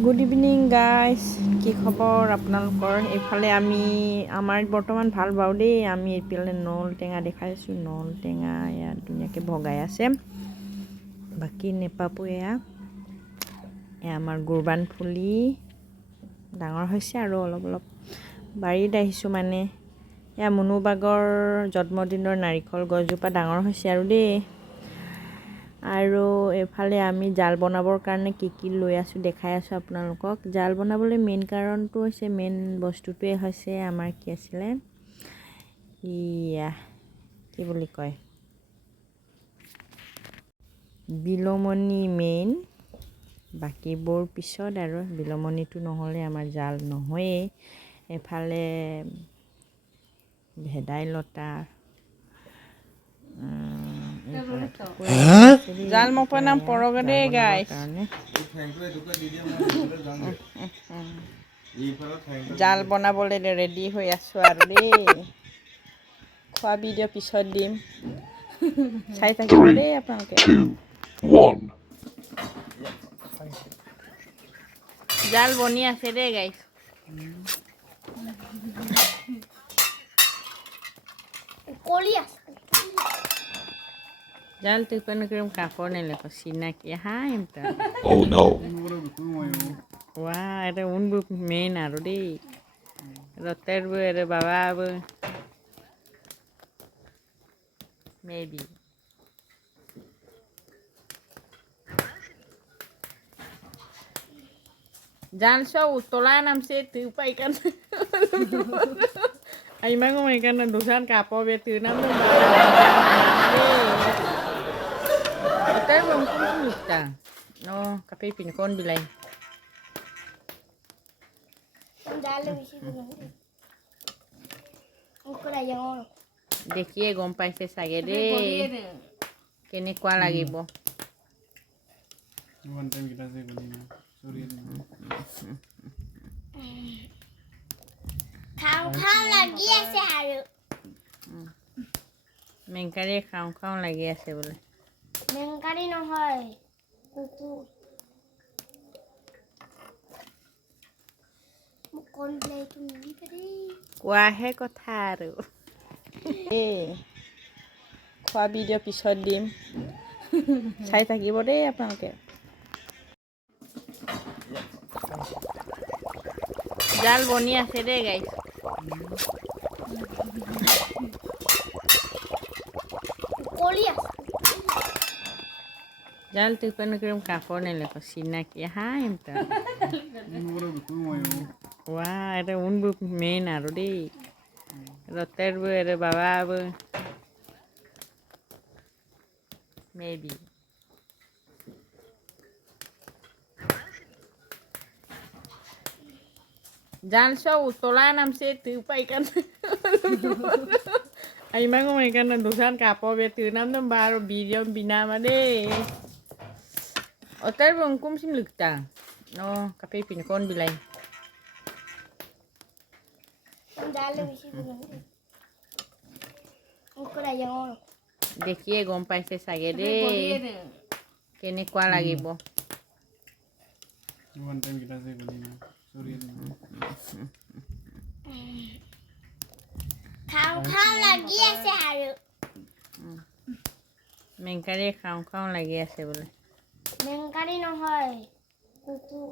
Good evening guys, কি খবৰ আপোনালোকৰ? এইফালে আমাৰ বৰ্তমান ভাল বাৰু দেই। আমি এইফালে নল টেঙা দেখাইছোঁ। নল টেঙা ইয়াত ধুনীয়াকৈ ভগাই আছে। বাকী নেপাপো এয়া আমাৰ গুৰবান ফুলি ডাঙৰ হৈছে আৰু অলপ অলপ। বাৰীত আহিছোঁ মানে এয়া মুনুবাগৰ জন্মদিনৰ নাৰিকল গছজোপা ডাঙৰ হৈছে আৰু দেই। আৰু এইফালে আমি জাল বনাবৰ কাৰণে কি লৈ আছোঁ দেখাই আছোঁ আপোনালোকক। জাল বনাবলৈ মেইন কাৰণটো হৈছে, মেইন বস্তুটোৱে হৈছে আমাৰ কি আছিলে, কি বুলি কয়, বিলমণি মেইন। বাকীবোৰ পিছত আৰু বিলমণিটো নহ'লে আমাৰ জাল নহয়েই। এইফালে ভেদাইলতা, জাল মপনাম পৰগদে গাইছ। জাল বনাবলৈ ৰেডি হৈ আছোঁ আৰু দেই। খোৱা ভিডিঅ' পিছত দিম, চাই থাকিব দেই আপোনালোকে। জাল বনি আছে দেই গাইছ। জাল tupan kirim kapor nele cocina que hai entra. Oh no. Wah, ada unbuk main aru deh. Roter bu ada baba bu. Maybe. Jangan show tolan am se tupai kan. Ay mang ngomong kan dosan kapor betul nam tu. Hotel belum lupa. No, kape pinkon bilai. দেখিয়ে গম পাইছে চাগে দেই কেনেকুৱা লাগিব। মেংকাৰী খাওঁ খাওঁ লাগি আছে বোলে। মেংকাৰী নহয়, কুকুৰ। কোৱাহে কথা আৰু। খোৱা ভিডিঅ' পিছত দিম, চাই থাকিব দেই আপোনালোকে। জাল বনি আছে দেই গাইছ। জাল tupan kirim kapor nele cocina que hai entra. Wah, ada unbuk main aru deh. Roter bu ada baba bu. Maybe. Jangan show tolan am se tupai kan. Ay mang ngomong kan dosan kapor betul nam tu baru video bina made. Hotel belum sim lukta. No, kape pinkon bilai. দেখিয়ে গম পাইছে চাগে দেই কেনেকুৱা লাগিব। মেংকাৰী খাওঁ খাওঁ লাগি আছে বোলে। মেংকাৰী নহয়, কুকুৰ।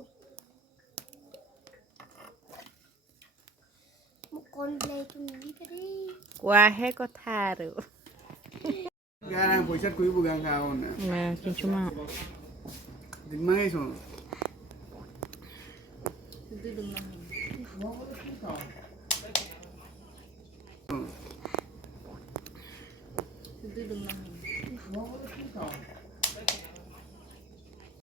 কোৱাহে কথা আৰু। পইচাত কৰিব গান খাওঁ কিছু মা